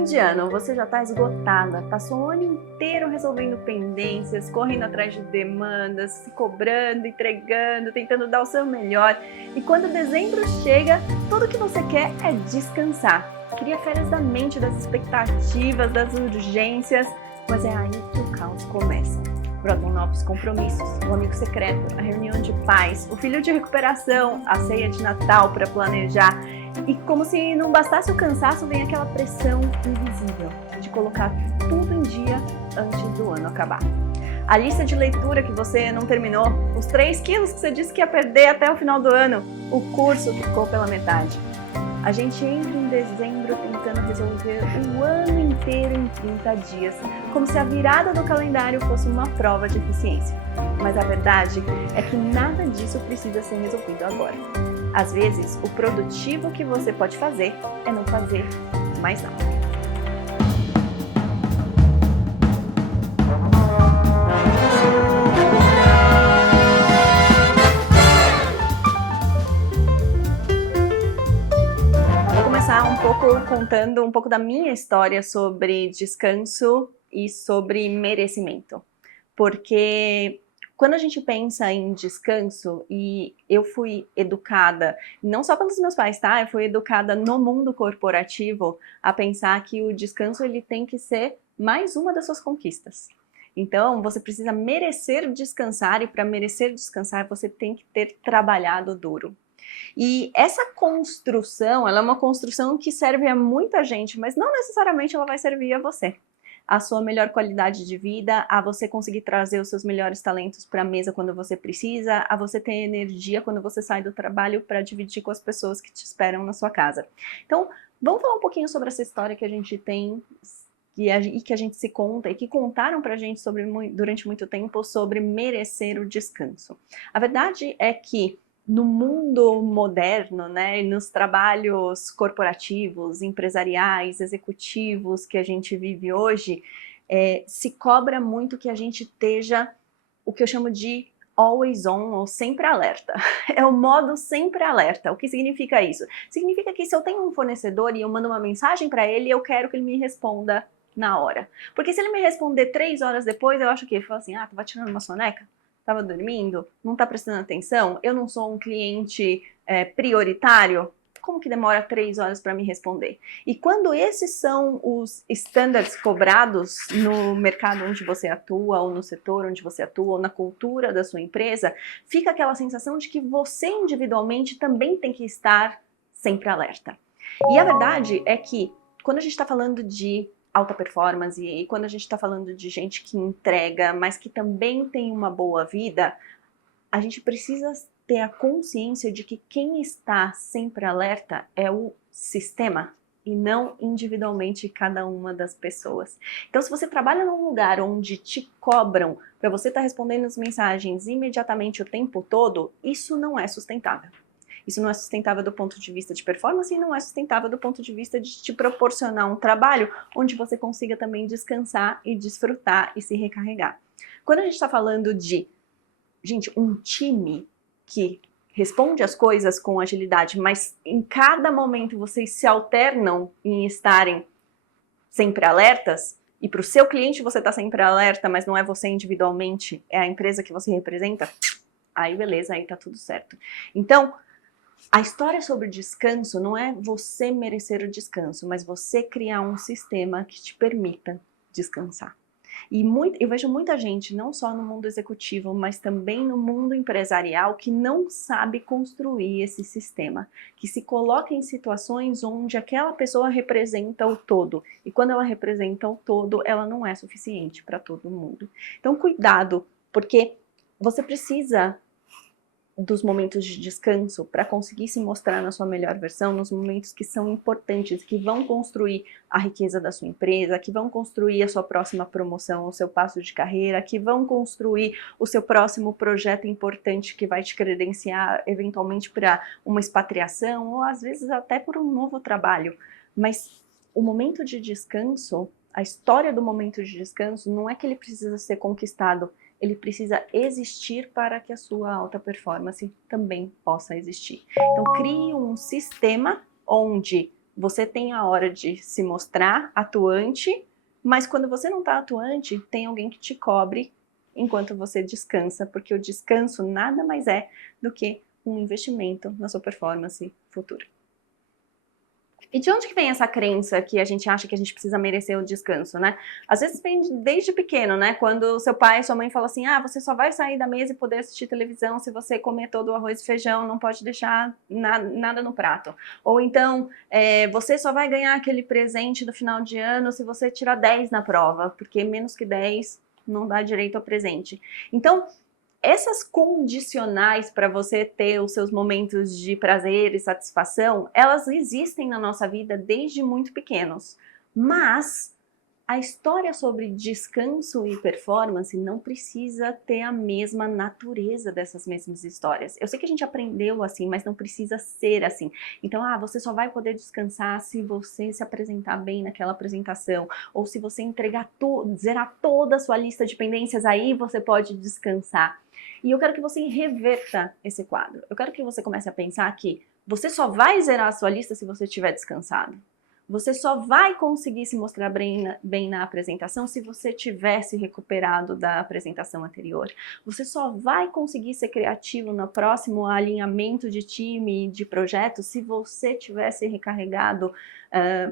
fim de ano, você já está esgotada, passou o ano inteiro resolvendo pendências, correndo atrás de demandas, se cobrando, entregando, tentando dar o seu melhor. E quando dezembro chega, tudo que você quer é descansar. Cria férias da mente, das expectativas, das urgências, mas é aí que o caos começa. Brotam novos compromissos, o amigo secreto, a reunião de pais, o filho de recuperação, a ceia de Natal para planejar. E como se não bastasse o cansaço, vem aquela pressão invisível de colocar tudo em dia antes do ano acabar. A lista de leitura que você não terminou, os 3 quilos que você disse que ia perder até o final do ano, o curso ficou pela metade. A gente entra em dezembro tentando resolver o ano inteiro em 30 dias, como se a virada do calendário fosse uma prova de eficiência. Mas a verdade é que nada disso precisa ser resolvido agora. Às vezes, o produtivo que você pode fazer é não fazer mais nada. Contando um pouco da minha história sobre descanso e sobre merecimento. Porque quando a gente pensa em descanso, e eu fui educada, não só pelos meus pais, tá? Eu fui educada no mundo corporativo a pensar que o descanso ele tem que ser mais uma das suas conquistas. Então, você precisa merecer descansar, e para merecer descansar, você tem que ter trabalhado duro. E essa construção, ela é uma construção que serve a muita gente, mas não necessariamente ela vai servir a você. A sua melhor qualidade de vida, a você conseguir trazer os seus melhores talentos para a mesa quando você precisa, a você ter energia quando você sai do trabalho para dividir com as pessoas que te esperam na sua casa. Então, vamos falar um pouquinho sobre essa história que a gente tem e que a gente se conta e que contaram pra gente durante muito tempo sobre merecer o descanso. A verdade é que no mundo moderno, né, nos trabalhos corporativos, empresariais, executivos que a gente vive hoje, se cobra muito que a gente esteja o que eu chamo de always on, ou sempre alerta. É o modo sempre alerta. O que significa isso? Significa que se eu tenho um fornecedor e eu mando uma mensagem para ele, eu quero que ele me responda na hora. Porque se ele me responder 3 horas depois, eu acho que ele fala assim, tava tirando uma soneca? Tava dormindo? Não tá prestando atenção? Eu não sou um cliente prioritário? Como que demora 3 horas para me responder? E quando esses são os standards cobrados no mercado onde você atua, ou no setor onde você atua, ou na cultura da sua empresa, fica aquela sensação de que você individualmente também tem que estar sempre alerta. E a verdade é que quando a gente está falando de alta performance e quando a gente está falando de gente que entrega, mas que também tem uma boa vida, a gente precisa ter a consciência de que quem está sempre alerta é o sistema e não individualmente cada uma das pessoas. Então, se você trabalha num lugar onde te cobram para você estar respondendo as mensagens imediatamente o tempo todo, isso não é sustentável. Isso não é sustentável do ponto de vista de performance e não é sustentável do ponto de vista de te proporcionar um trabalho onde você consiga também descansar e desfrutar e se recarregar. Quando a gente está falando de, gente, um time que responde as coisas com agilidade, mas em cada momento vocês se alternam em estarem sempre alertas, e para o seu cliente você está sempre alerta, mas não é você individualmente, é a empresa que você representa, aí beleza, aí tá tudo certo. Então, a história sobre descanso não é você merecer o descanso, mas você criar um sistema que te permita descansar. E eu vejo muita gente, não só no mundo executivo, mas também no mundo empresarial, que não sabe construir esse sistema, que se coloca em situações onde aquela pessoa representa o todo, e quando ela representa o todo, ela não é suficiente para todo mundo. Então, cuidado, porque você precisa dos momentos de descanso para conseguir se mostrar na sua melhor versão, nos momentos que são importantes, que vão construir a riqueza da sua empresa, que vão construir a sua próxima promoção, o seu passo de carreira, que vão construir o seu próximo projeto importante que vai te credenciar eventualmente para uma expatriação ou às vezes até por um novo trabalho. Mas o momento de descanso, a história do momento de descanso não é que ele precisa ser conquistado, ele precisa existir para que a sua alta performance também possa existir. Então, crie um sistema onde Você tem a hora de se mostrar atuante, mas quando você não está atuante, tem alguém que te cobre enquanto você descansa, porque o descanso nada mais é do que um investimento na sua performance futura. E de onde que vem essa crença que a gente acha que a gente precisa merecer o descanso, né? Às vezes vem desde pequeno, né? Quando seu pai e sua mãe falam assim, você só vai sair da mesa e poder assistir televisão se você comer todo o arroz e feijão, não pode deixar nada no prato. Ou então, você só vai ganhar aquele presente do final de ano se você tirar 10 na prova, porque menos que 10 não dá direito ao presente. Então, essas condicionais para você ter os seus momentos de prazer e satisfação, elas existem na nossa vida desde muito pequenos. Mas a história sobre descanso e performance não precisa ter a mesma natureza dessas mesmas histórias. Eu sei que a gente aprendeu assim, mas não precisa ser assim. Então, você só vai poder descansar se você se apresentar bem naquela apresentação, ou se você zerar toda a sua lista de pendências, aí você pode descansar. E eu quero que você reverta esse quadro. Eu quero que você comece a pensar que você só vai zerar a sua lista se você estiver descansado. Você só vai conseguir se mostrar bem na apresentação se você tiver se recuperado da apresentação anterior. Você só vai conseguir ser criativo no próximo alinhamento de time, de projeto, se você tiver se recarregado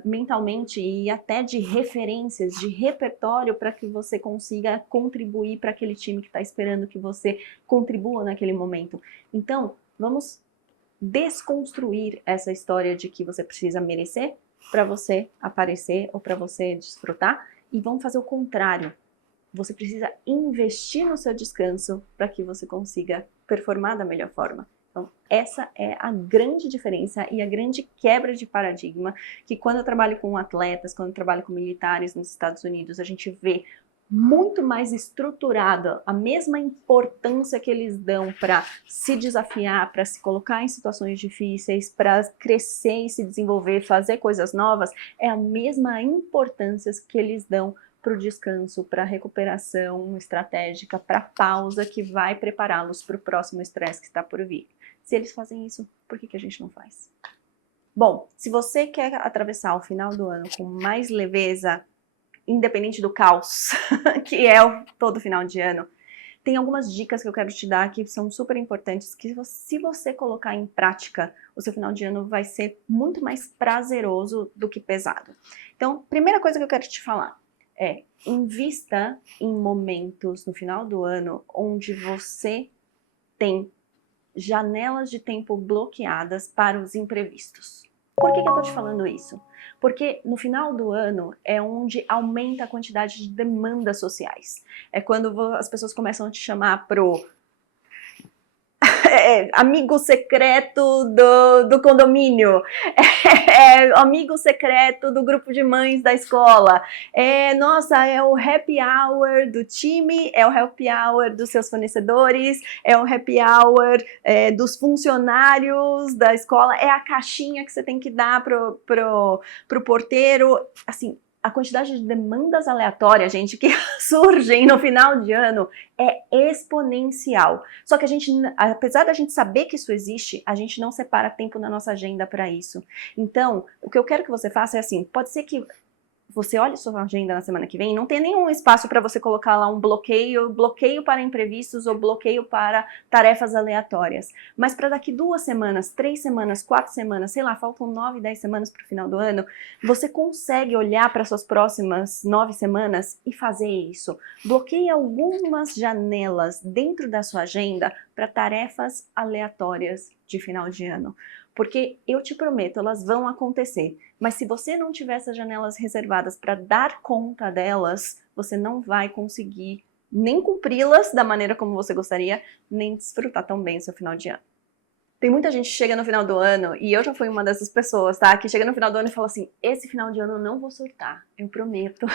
mentalmente e até de referências, de repertório para que você consiga contribuir para aquele time que está esperando que você contribua naquele momento. Então, vamos desconstruir essa história de que você precisa merecer para você aparecer ou para você desfrutar, e vamos fazer o contrário. Você precisa investir no seu descanso para que você consiga performar da melhor forma. Então, essa é a grande diferença e a grande quebra de paradigma que quando eu trabalho com atletas, quando eu trabalho com militares nos Estados Unidos, a gente vê muito mais estruturada, a mesma importância que eles dão para se desafiar, para se colocar em situações difíceis, para crescer e se desenvolver, fazer coisas novas, é a mesma importância que eles dão para o descanso, para a recuperação estratégica, para a pausa que vai prepará-los para o próximo estresse que está por vir. Se eles fazem isso, por que a gente não faz? Bom, se você quer atravessar o final do ano com mais leveza, independente do caos, que é todo final de ano, tem algumas dicas que eu quero te dar que são super importantes, que se você colocar em prática, o seu final de ano vai ser muito mais prazeroso do que pesado. Então, primeira coisa que eu quero te falar é: invista em momentos no final do ano onde você tem janelas de tempo bloqueadas para os imprevistos. Por que eu tô te falando isso? Porque no final do ano é onde aumenta a quantidade de demandas sociais. É quando as pessoas começam a te chamar pro amigo secreto do condomínio, amigo secreto do grupo de mães da escola, nossa, é o happy hour do time, é o happy hour dos seus fornecedores, é o happy hour dos funcionários da escola, é a caixinha que você tem que dar pro porteiro, assim, a quantidade de demandas aleatórias, gente, que surgem no final de ano é exponencial. Só que a gente, apesar da gente saber que isso existe, a gente não separa tempo na nossa agenda para isso. Então, o que eu quero que você faça é assim, pode ser que você olhe sua agenda na semana que vem, não tem nenhum espaço para você colocar lá um bloqueio para imprevistos ou bloqueio para tarefas aleatórias. Mas para daqui 2 semanas, 3 semanas, 4 semanas, sei lá, faltam 9, 10 semanas para o final do ano, você consegue olhar para suas próximas 9 semanas e fazer isso. Bloqueie algumas janelas dentro da sua agenda para tarefas aleatórias de final de ano. Porque eu te prometo, elas vão acontecer. Mas se você não tiver essas janelas reservadas para dar conta delas, você não vai conseguir nem cumpri-las da maneira como você gostaria, nem desfrutar tão bem o seu final de ano. Tem muita gente que chega no final do ano, e eu já fui uma dessas pessoas, tá? Que chega no final do ano e fala assim, esse final de ano eu não vou surtar, eu prometo.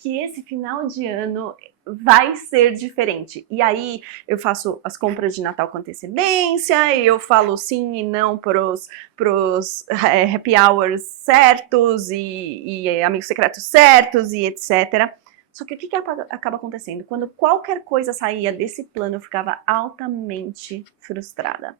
Que esse final de ano vai ser diferente. E aí eu faço as compras de Natal com antecedência, e eu falo sim e não pros happy hours certos e amigos secretos certos e etc. Só que o que acaba acontecendo? Quando qualquer coisa saía desse plano, eu ficava altamente frustrada.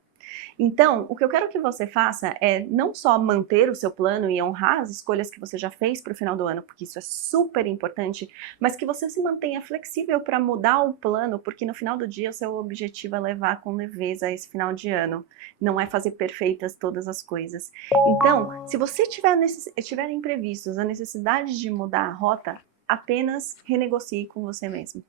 Então, o que eu quero que você faça é não só manter o seu plano e honrar as escolhas que você já fez para o final do ano, porque isso é super importante, mas que você se mantenha flexível para mudar o plano, porque no final do dia o seu objetivo é levar com leveza esse final de ano, não é fazer perfeitas todas as coisas. Então, se você tiver imprevistos, a necessidade de mudar a rota, apenas renegocie com você mesmo.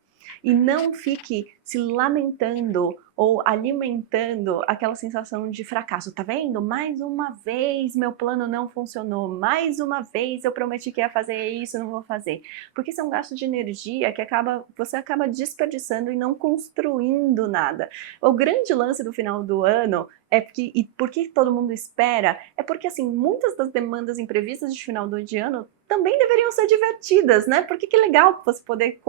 E não fique se lamentando ou alimentando aquela sensação de fracasso. Tá vendo? Mais uma vez meu plano não funcionou. Mais uma vez eu prometi que ia fazer isso, não vou fazer. Porque isso é um gasto de energia que você acaba desperdiçando e não construindo nada. O grande lance do final do ano é porque, e por que todo mundo espera? É porque, assim, muitas das demandas imprevistas de final do ano também deveriam ser divertidas, né? Porque que legal você poder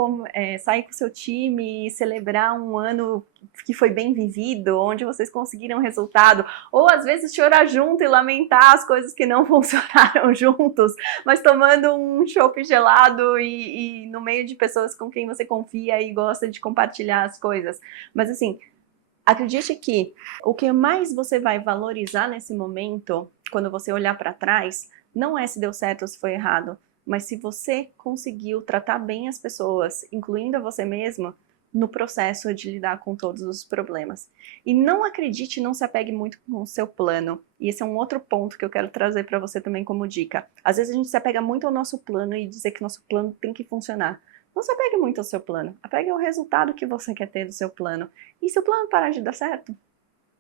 sair com o seu time e celebrar um ano que foi bem vivido, onde vocês conseguiram resultado, ou às vezes chorar junto e lamentar as coisas que não funcionaram juntos, mas tomando um chopp gelado e no meio de pessoas com quem você confia e gosta de compartilhar as coisas. Mas assim, acredite que o que mais você vai valorizar nesse momento, quando você olhar para trás, não é se deu certo ou se foi errado, mas se você conseguiu tratar bem as pessoas, incluindo a você mesmo, no processo de lidar com todos os problemas. E não acredite, não se apegue muito com o seu plano. E esse é um outro ponto que eu quero trazer para você também como dica. Às vezes a gente se apega muito ao nosso plano e dizer que nosso plano tem que funcionar. Não se apegue muito ao seu plano, apegue ao resultado que você quer ter do seu plano. E se o plano parar de dar certo,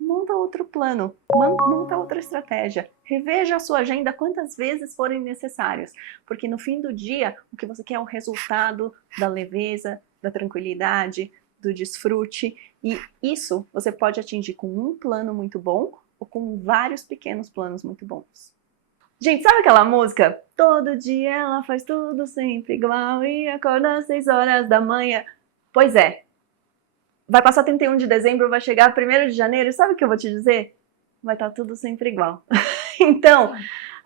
monta outro plano, monta outra estratégia. Reveja a sua agenda quantas vezes forem necessários, porque no fim do dia, o que você quer é o resultado da leveza, da tranquilidade, do desfrute, e isso você pode atingir com um plano muito bom ou com vários pequenos planos muito bons. Gente, sabe aquela música? Todo dia ela faz tudo sempre igual e acorda às 6 horas da manhã. Pois é, vai passar 31 de dezembro, vai chegar 1º de janeiro, e sabe o que eu vou te dizer? Vai estar tudo sempre igual. Então,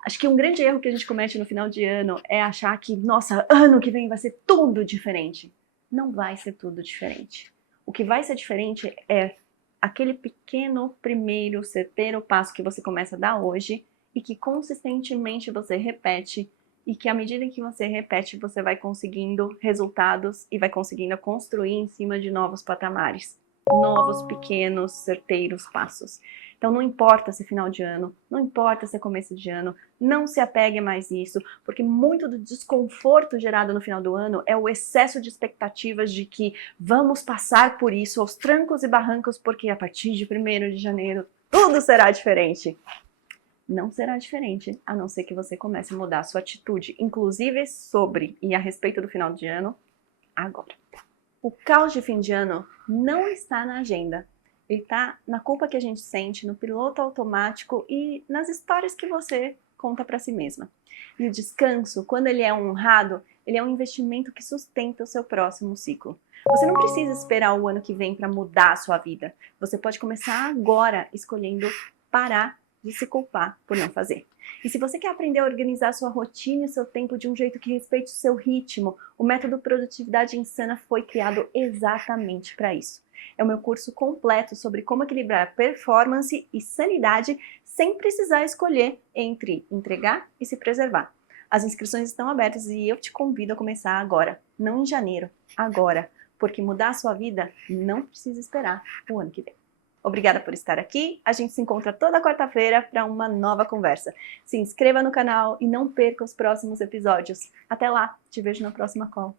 acho que um grande erro que a gente comete no final de ano é achar que, nossa, ano que vem vai ser tudo diferente. Não vai ser tudo diferente. O que vai ser diferente é aquele pequeno, primeiro, certeiro passo que você começa a dar hoje e que consistentemente você repete, e que à medida que você repete, você vai conseguindo resultados e vai conseguindo construir em cima de novos patamares, novos pequenos, certeiros passos. Então não importa se é final de ano, não importa se é começo de ano, não se apegue a mais isso, porque muito do desconforto gerado no final do ano é o excesso de expectativas de que vamos passar por isso aos trancos e barrancos, porque a partir de 1º de janeiro tudo será diferente. Não será diferente, a não ser que você comece a mudar a sua atitude, inclusive sobre e a respeito do final de ano, agora. O caos de fim de ano não está na agenda. Ele está na culpa que a gente sente, no piloto automático e nas histórias que você conta para si mesma. E o descanso, quando ele é honrado, ele é um investimento que sustenta o seu próximo ciclo. Você não precisa esperar o ano que vem para mudar a sua vida. Você pode começar agora escolhendo parar de se culpar por não fazer. E se você quer aprender a organizar sua rotina e seu tempo de um jeito que respeite o seu ritmo, o método Produtividade Insana foi criado exatamente para isso. É o meu curso completo sobre como equilibrar performance e sanidade sem precisar escolher entre entregar e se preservar. As inscrições estão abertas e eu te convido a começar agora, não em janeiro, agora, porque mudar a sua vida não precisa esperar o ano que vem. Obrigada por estar aqui, a gente se encontra toda quarta-feira para uma nova conversa. Se inscreva no canal e não perca os próximos episódios. Até lá, te vejo na próxima call.